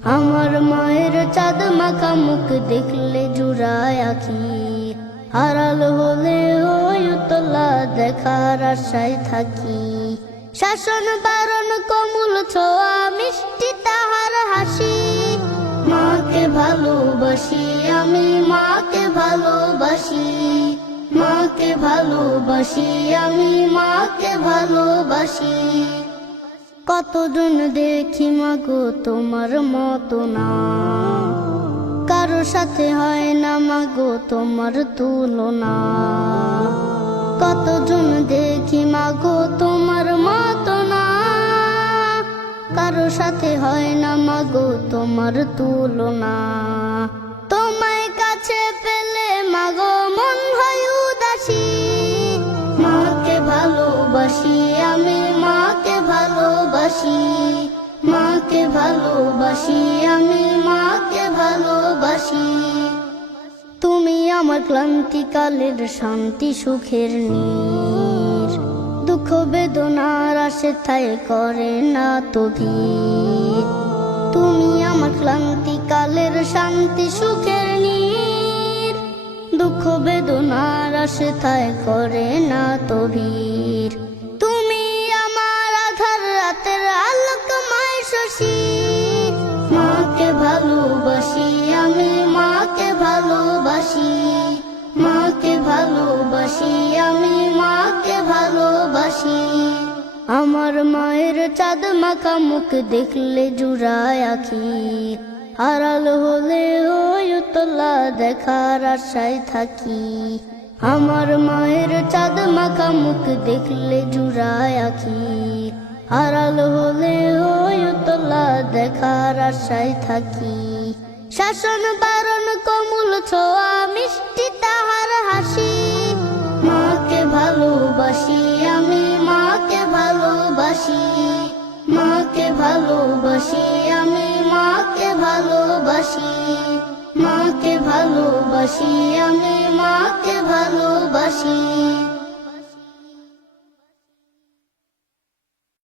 আমার মায়ের চাঁদ মাখা মুখ দেখলে জুড়ায় আখি, আড়াল হলে ওই উতলা দেখার আশায় থাকি। শাসন বারণ কোমল ছোঁয়া মিষ্টি তাহার হাসি, মাকে ভালোবাসি আমি মাকে ভালোবাসি, মাকে ভালোবাসি আমি মাকে ভালোবাসি। কতজন দেখি মাগো তোমার মতো না, কারো সাথে হয় না মাগো তোমার তুলনা। কতজন দেখি মাগো তোমার মতো না, কারো সাথে হয় না মাগো তোমার তুলনা। তোমায় কাছে পেলে মাগো মন হয় উদাসী, মাকে ভালোবাসি আমি মাকে ভালোবাসি, মাকে ভালোবাসি আমি মাকে ভালোবাসি। তুমি আমার ক্লান্তিকালের শান্তি সুখের নীর, দুঃখ বেদনার আসে ঠাই করে না তো ভিড়। তুমি আমার ক্লান্তিকালের শান্তি সুখের নীর, দুঃখ বেদনার আসে ঠাই করে না তো ভিড়। তুমি আমার আধার রাতের আলোকময় শশী, মাকে ভালোবাসি আমি মাকে ভালোবাসি, মাকে ভালোবাসি আমি মাকে ভালোবাসি। আমার মায়ের চাঁদ মাখা মুখ দেখলে জুড়ায় আখি, আড়াল হলে ওই উতলা দেখার আশায় থাকি। আমার মায়ের চাঁদ মাখা মুখ দেখলে জুড়ায় আখি, আড়াল হলে ওই উতলা দেখার আশায় থাকি। শাসন বারণ কোমল ছোঁয়া মিষ্টি তাহার হাসি, মাকে ভালোবাসি আমি মাকে ভালোবাসি, মাকে ভালোবাসি আমি মাকে ভালোবাসি, মাকে ভালোবাসি আমি মাকে ভালোবাসি।